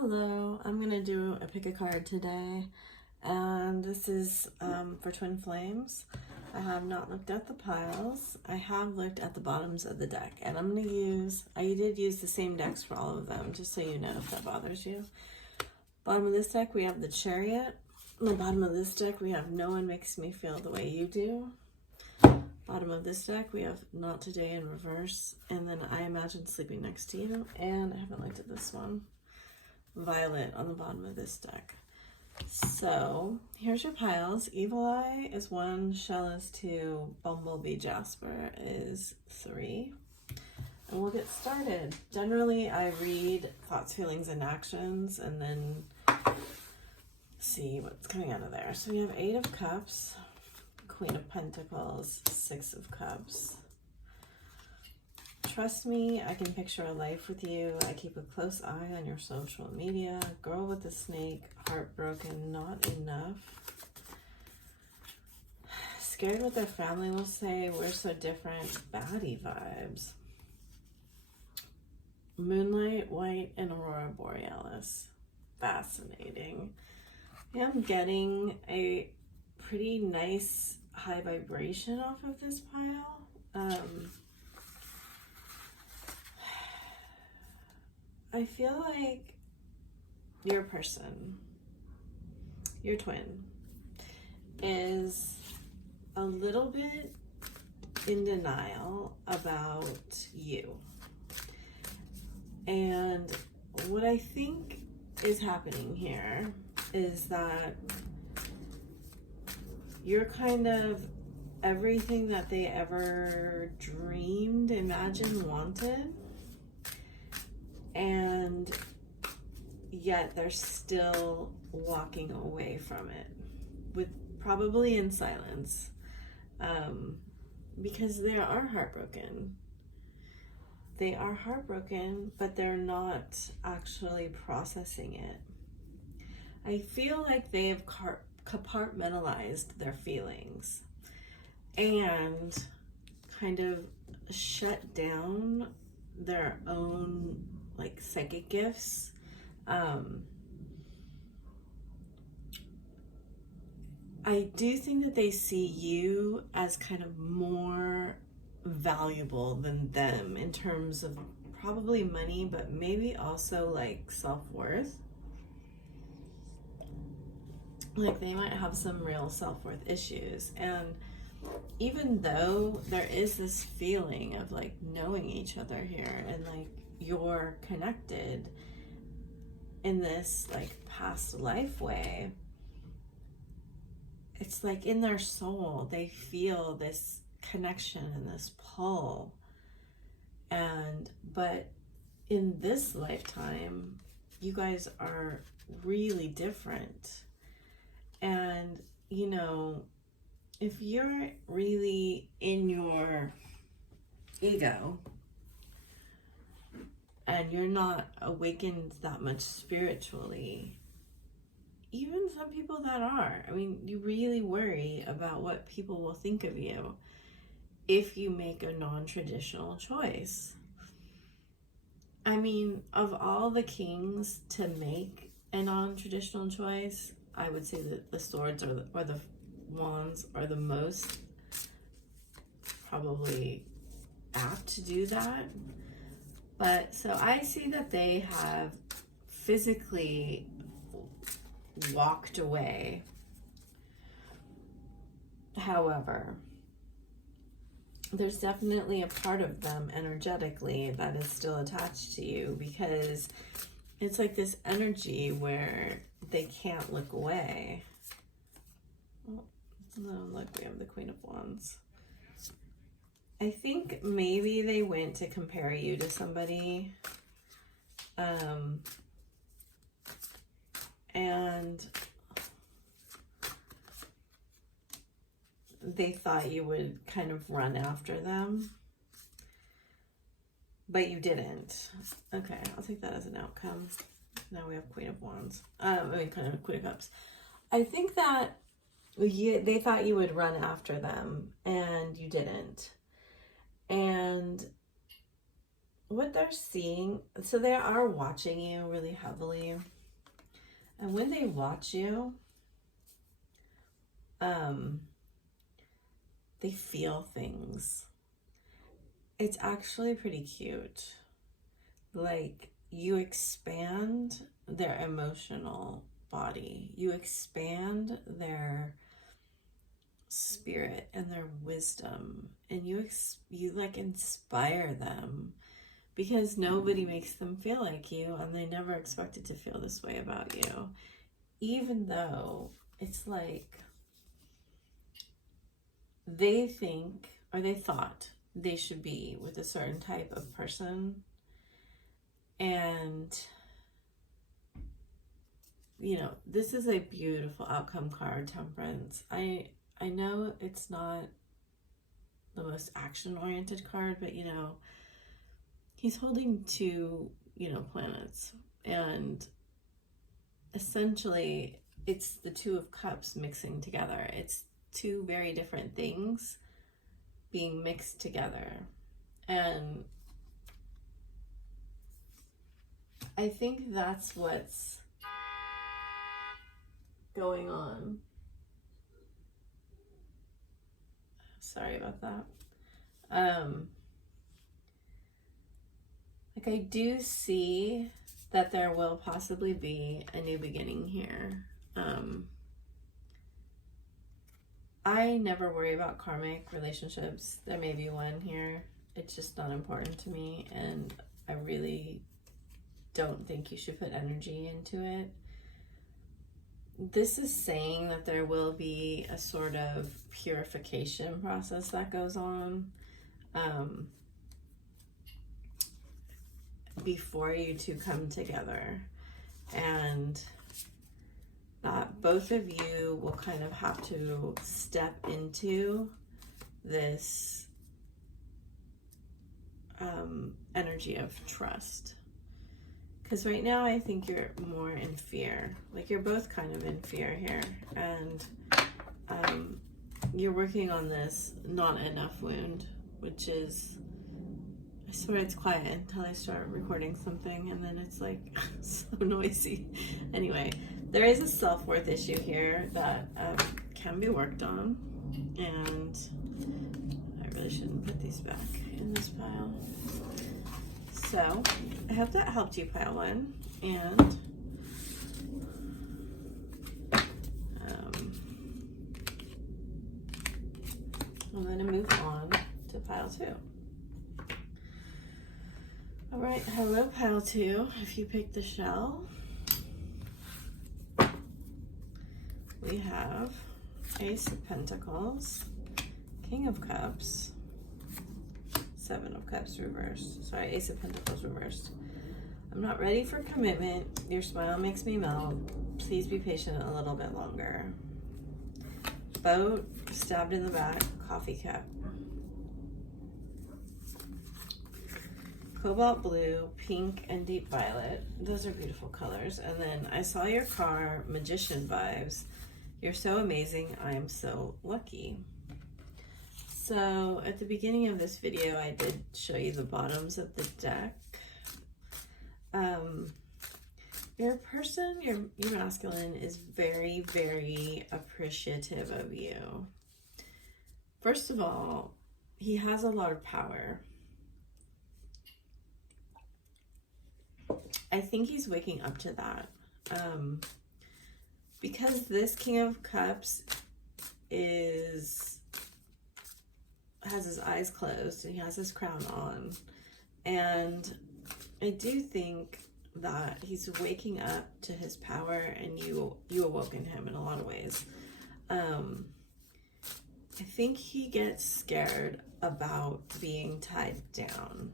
Hello, I'm going to do a pick a card today, and this is for Twin Flames. I have not looked at the piles. I have looked at the bottoms of the deck, and I'm going to I did use the same decks for all of them, just so you know if that bothers you. Bottom of this deck, we have the Chariot. On the bottom of this deck, we have No One Makes Me Feel the Way You Do. Bottom of this deck, we have Not Today in reverse, and then I Imagine Sleeping Next to You, and I haven't looked at this one. Violet on the bottom of this deck. So here's your piles. Evil Eye is 1, Shell is 2, Bumblebee Jasper is 3. And we'll get started. Generally, I read thoughts, feelings, and actions and then see what's coming out of there. So we have 8 of Cups, Queen of Pentacles, 6 of Cups. Trust me, I can picture a life with you. I keep a close eye on your social media. Girl with the snake, heartbroken, not enough. Scared what their family will say, we're so different, baddie vibes. Moonlight, White, and Aurora Borealis. Fascinating. I'm getting a pretty nice high vibration off of this pile. I feel like your person, your twin, is a little bit in denial about you. And what I think is happening here is that you're kind of everything that they ever dreamed, imagined, wanted. And yet they're still walking away from it, with probably in silence, because they are heartbroken. They are heartbroken, but they're not actually processing it. I feel like they have compartmentalized their feelings and kind of shut down their own like psychic gifts. I do think that they see you as kind of more valuable than them in terms of probably money, but maybe also like self-worth. Like they might have some real self-worth issues, and even though there is this feeling of like knowing each other here and like you're connected in this like past life way, it's like in their soul they feel this connection and this pull, but in this lifetime you guys are really different. And you know, if you're really in your ego and you're not awakened that much spiritually, even some people that are, I mean, you really worry about what people will think of you if you make a non-traditional choice. I mean, of all the kings to make a non-traditional choice, I would say that the swords or the wands are the most probably apt to do that. But so I see that they have physically walked away. However, there's definitely a part of them energetically that is still attached to you, because it's like this energy where they can't look away. Oh, look, we have the Queen of Wands. I think maybe they went to compare you to somebody, and they thought you would kind of run after them, but you didn't. Okay, I'll take that as an outcome. Now we have Queen of Wands. Kind of Queen of Cups. I think that they thought you would run after them, and you didn't. And what they're seeing, so they are watching you really heavily. And when they watch you, they feel things. It's actually pretty cute. Like, you expand their emotional body. You expand their spirit and their wisdom. And you like inspire them, because nobody makes them feel like you, and they never expected to feel this way about you. Even though it's like they think, or they thought they should be with a certain type of person. And, you know, this is a beautiful outcome card, Temperance. I know it's not the most action-oriented card, but, you know, he's holding two, you know, planets. And essentially, it's the Two of Cups mixing together. It's two very different things being mixed together. And I think that's what's going on. Sorry about that. Like, I do see that there will possibly be a new beginning here. I never worry about karmic relationships. There may be one here. It's just not important to me, and I really don't think you should put energy into it. This is saying that there will be a sort of purification process that goes on before you two come together, and that both of you will kind of have to step into this energy of trust. Because right now I think you're more in fear. Like, you're both kind of in fear here. And you're working on this not enough wound, which is, I swear it's quiet until I start recording something, and then it's like so noisy. Anyway, there is a self-worth issue here that can be worked on. And I really shouldn't put these back in this pile. So I hope that helped you, pile one, and I'm going to move on to pile two. All right, hello, pile two. If you picked the shell, we have Ace of Pentacles, King of Cups, Seven of Cups reversed. Sorry, Ace of Pentacles reversed. I'm not ready for commitment. Your smile makes me melt. Please be patient a little bit longer. Boat, stabbed in the back, coffee cup. Cobalt blue, pink, and deep violet. Those are beautiful colors. And then I saw your car, magician vibes. You're so amazing. I am so lucky. So at the beginning of this video, I did show you the bottoms of the deck. Your person, your masculine, is very, very appreciative of you. First of all, he has a lot of power. I think he's waking up to that. Because this King of Cups has his eyes closed and he has his crown on, and I do think that he's waking up to his power, and you awoken him in a lot of ways. I think he gets scared about being tied down,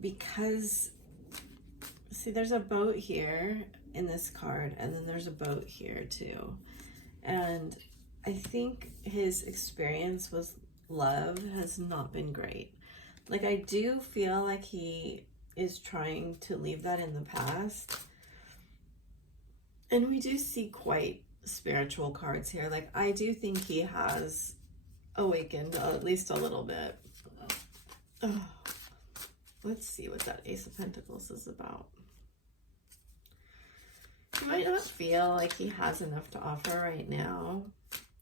because see, there's a boat here in this card, and then there's a boat here too, and I think his experience with love has not been great. Like, I do feel like he is trying to leave that in the past. And we do see quite spiritual cards here. Like, I do think he has awakened at least a little bit. Oh, let's see what that Ace of Pentacles is about. He might not feel like he has enough to offer right now,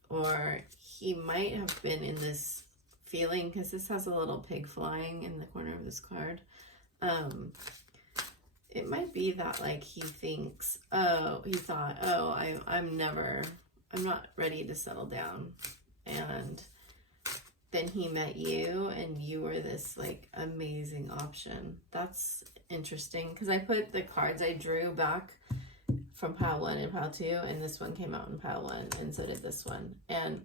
or he might have been in this feeling, because this has a little pig flying in the corner of this card. It might be that like he thinks, he thought, I'm not ready to settle down. And then he met you and you were this like amazing option. That's interesting, because I put the cards I drew back from pile 1 and pile 2, and this one came out in pile 1, and so did this one. And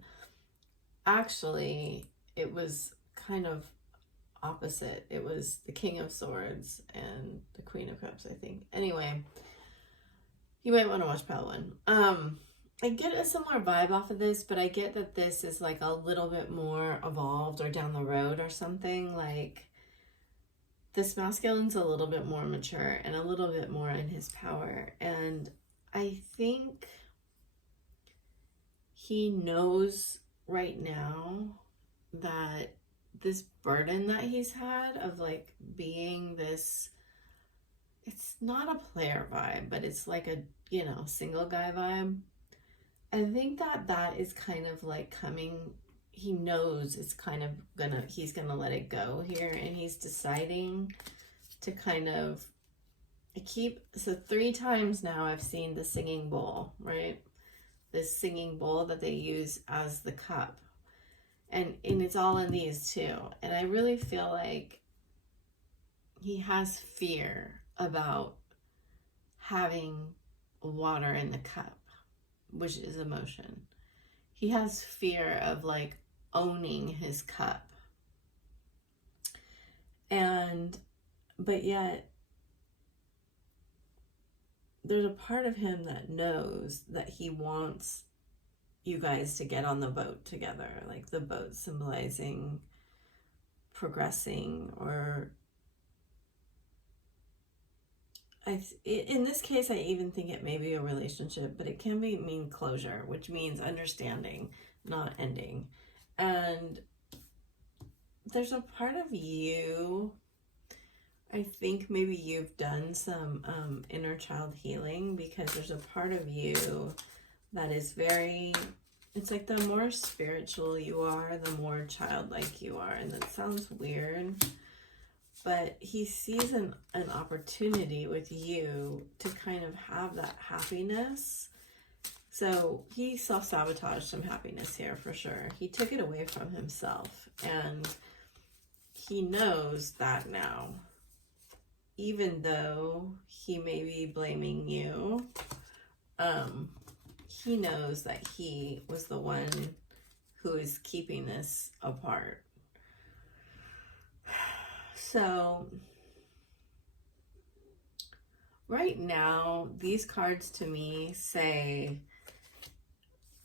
actually it was kind of opposite. It was the King of Swords and the Queen of Cups, I think. Anyway, you might want to watch pile 1. I get a similar vibe off of this, but I get that this is like a little bit more evolved or down the road or something. Like this masculine's a little bit more mature and a little bit more in his power. And I think he knows right now that this burden that he's had of like being this, it's not a player vibe, but it's like a, you know, single guy vibe. I think that is kind of like coming, he knows it's kind of he's gonna let it go here, and he's deciding to kind of so 3 times now I've seen the singing bowl, right? This singing bowl that they use as the cup. And it's all in these too. And I really feel like he has fear about having water in the cup, which is emotion. He has fear of like owning his cup. But yet there's a part of him that knows that he wants you guys to get on the boat together, like the boat symbolizing progressing, or in this case I even think it may be a relationship, but it can mean closure, which means understanding, not ending. And there's a part of you, I think maybe you've done some inner child healing, because there's a part of you that is very, it's like the more spiritual you are, the more childlike you are. And that sounds weird, but he sees an opportunity with you to kind of have that happiness. So he self-sabotaged some happiness here for sure. He took it away from himself, and he knows that now. Even though he may be blaming you, he knows that he was the one who is keeping this apart. So right now, these cards to me say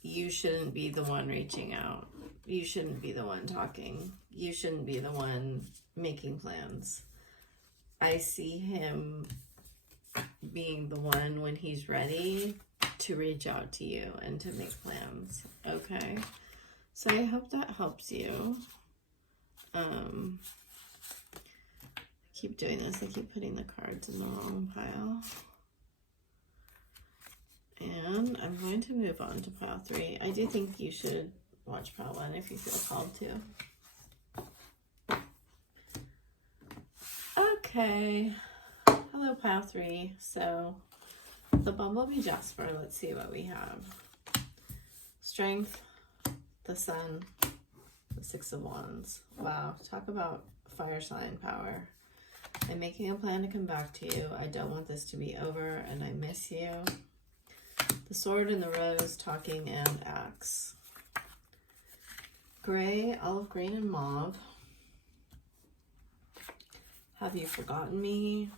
you shouldn't be the one reaching out. You shouldn't be the one talking. You shouldn't be the one making plans. I see him being the one when he's ready to reach out to you and to make plans. Okay, so I hope that helps you. Keep doing this. I keep putting the cards in the wrong pile. And I'm going to move on to pile 3. I do think you should watch pile 1 if you feel called to. Okay. Hello, pile 3. So, the Bumblebee Jasper, let's see what we have. Strength, the Sun, the 6 of Wands. Wow, talk about fire sign power. I'm making a plan to come back to you. I don't want this to be over, and I miss you. The Sword and the Rose, talking and axe. Gray, olive green, and mauve. Have you forgotten me?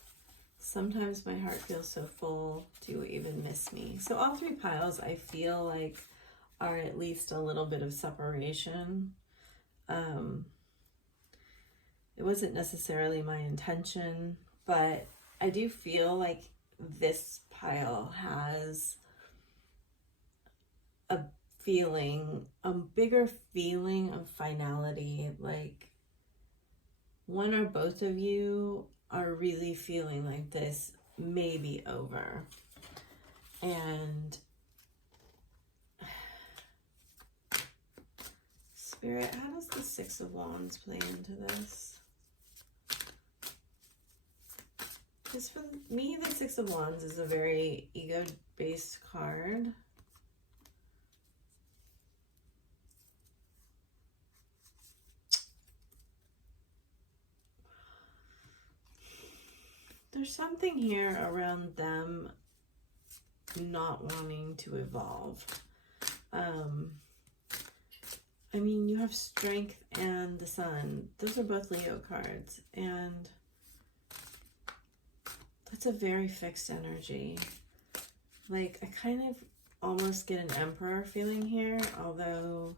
Sometimes my heart feels so full. Do you even miss me? So all 3 piles I feel like are at least a little bit of separation. It wasn't necessarily my intention, but I do feel like this pile has a feeling, a bigger feeling of finality, like one or both of you are really feeling like this may be over. And Spirit, how does the Six of Wands play into this? Because for me, the Six of Wands is a very ego-based card. There's something here around them not wanting to evolve. I mean, you have Strength and the Sun. Those are both Leo cards, and that's a very fixed energy. Like, I kind of almost get an Emperor feeling here, although,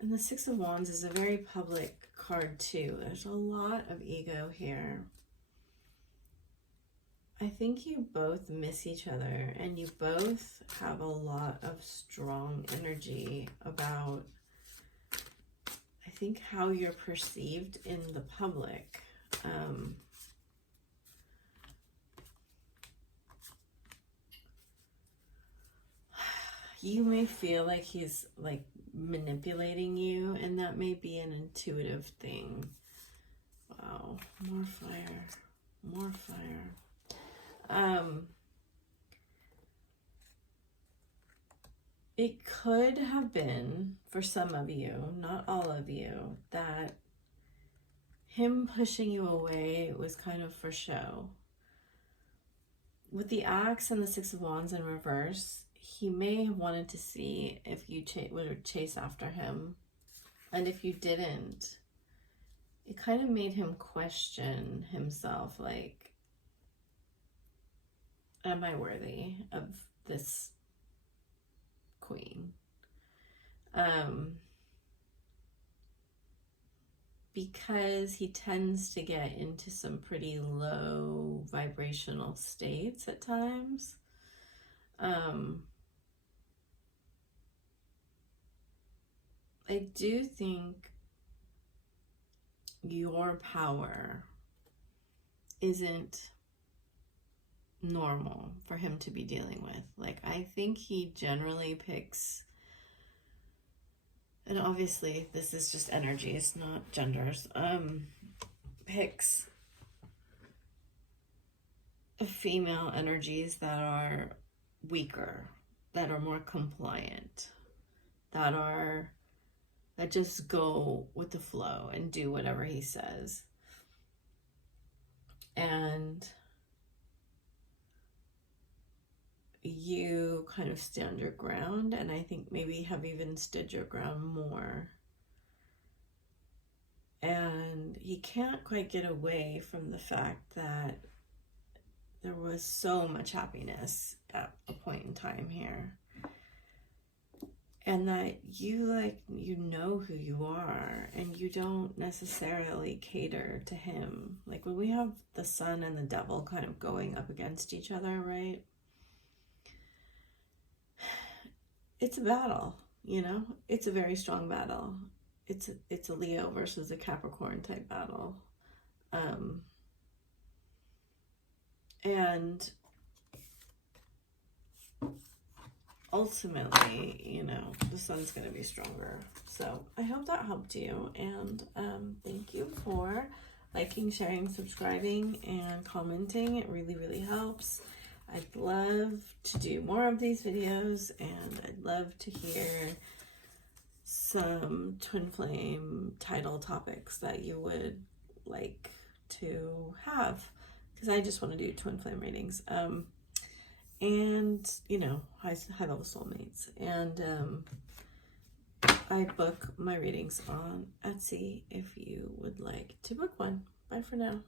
and the Six of Wands is a very public card too. There's a lot of ego here. I think you both miss each other, and you both have a lot of strong energy about, I think, how you're perceived in the public. You may feel like he's like manipulating you, and that may be an intuitive thing. Wow, more fire, more fire. It could have been, for some of you, not all of you, that him pushing you away was kind of for show. With the Axe and the Six of Wands in reverse, he may have wanted to see if you would chase after him. And if you didn't, it kind of made him question himself, like, am I worthy of this queen? Because he tends to get into some pretty low vibrational states at times. I do think your power isn't normal for him to be dealing with. Like, I think he generally picks, and obviously this is just energy, it's not genders, picks female energies that are weaker, that are more compliant, that just go with the flow and do whatever he says. And you kind of stand your ground, and I think maybe have even stood your ground more. And he can't quite get away from the fact that there was so much happiness at a point in time here. And that you know who you are, and you don't necessarily cater to him. Like, when we have the Sun and the Devil kind of going up against each other, right? It's a battle, you know? It's a very strong battle. It's a Leo versus a Capricorn type battle. And ultimately, you know, the Sun's going to be stronger. So I hope that helped you. And thank you for liking, sharing, subscribing, and commenting. It really, really helps. I'd love to do more of these videos, and I'd love to hear some twin flame title topics that you would like to have, because I just want to do twin flame readings. And, you know, high level soulmates. And I book my readings on Etsy if you would like to book one. Bye for now.